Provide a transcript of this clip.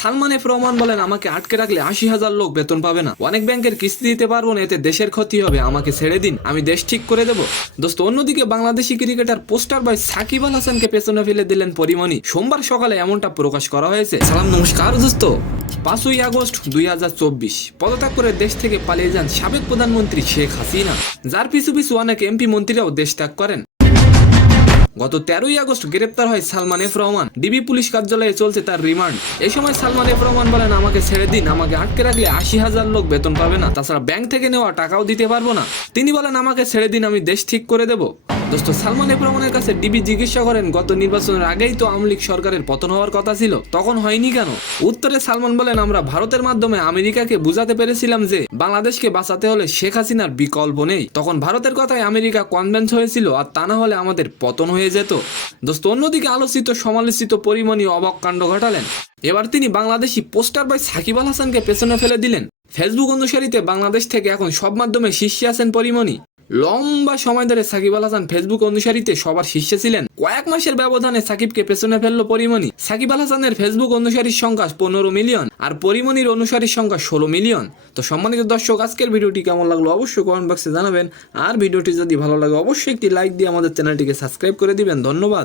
Salman F Rahman বলেন, আমাকে আটকে রাখলে 80,000 লোক বেতন পাবে না, অনেক ব্যাংকের কিস্তি দিতে পারবো না, এতে দেশের ক্ষতি হবে, আমাকে ছেড়ে দিন, আমি দেশ ঠিক করে দেবো। দোস্ত, অন্যদিকে বাংলাদেশি cricketer poster boy Shakib Al হাসানকে পেছনে ফেলে দিলেন পরিমণি। সোমবার সকালে এমনটা প্রকাশ করা হয়েছে। সালাম, নমস্কার দোস্ত। 5ই আগস্ট 2024 পদত্যাগ করে দেশ থেকে পালিয়ে যান সাবেক প্রধানমন্ত্রী শেখ হাসিনা, যার পিছু পিছু অনেক এমপি মন্ত্রীরাও দেশ ত্যাগ করেন। গত 13ই আগস্ট গ্রেপ্তার হয় Salman F Rahman. DB police কার্যালয়ে চলছে তার রিমান্ড। এই সময় সালমান এফ রহমান বলেন, আমাকে ছেড়ে দিন, আমাকে আটকে রাখলে 80,000 লোক বেতন পাবে না, তাছাড়া ব্যাংক থেকে নেওয়া টাকাও দিতে পারবো না। তিনি বলেন, আমাকে ছেড়ে দিন, আমি দেশ ঠিক করে দেব। দোস্ত, সালমান এফ রহমানের কাছে ডিবি জিজ্ঞাসা করেন, গত নির্বাচনের আগেই তো আওয়ামী লীগ সরকারের পতন হওয়ার কথা ছিল, তখন হয়নি কেন? উত্তরে সালমান বলেন, আমরা ভারতের মাধ্যমে আমেরিকাকে বুঝাতে পেরেছিলাম যে বাংলাদেশকে বাঁচাতে হলে শেখ হাসিনার বিকল্প নেই। তখন ভারতের কথায় আমেরিকা কনভেন্স হয়েছিল, আর তা না হলে আমাদের পতন হয়ে যেত। দোস্ত, অন্যদিকে আলোচিত সমালোচিত পরিমণি অবাক কাণ্ড ঘটালেন। এবার তিনি বাংলাদেশি পোস্টার বয় সাকিব আল হাসানকে পেছনে ফেলে দিলেন। ফেসবুক অনুসারীতে বাংলাদেশ থেকে এখন সব মাধ্যমে শীর্ষে আছেন পরিমণি। লম্বা সময় ধরে সাকিব আল হাসান ফেসবুক অনুসারীতে সবার শীর্ষে ছিলেন। কয়েক মাসের ব্যবধানে সাকিবকে পেছনে ফেললো পরিমণি। সাকিব আল হাসানের ফেসবুক অনুসারীর সংখ্যা 15 মিলিয়ন, আর পরিমণির অনুসারীর সংখ্যা 16 মিলিয়ন। তো সম্মানিত দর্শক, আজকের ভিডিওটি কেমন লাগলো অবশ্যই কমেন্ট বক্সে জানাবেন। আর ভিডিওটি যদি ভালো লাগে অবশ্যই একটি লাইক দিয়ে আমাদের চ্যানেলটিকে সাবস্ক্রাইব করে দিবেন। ধন্যবাদ।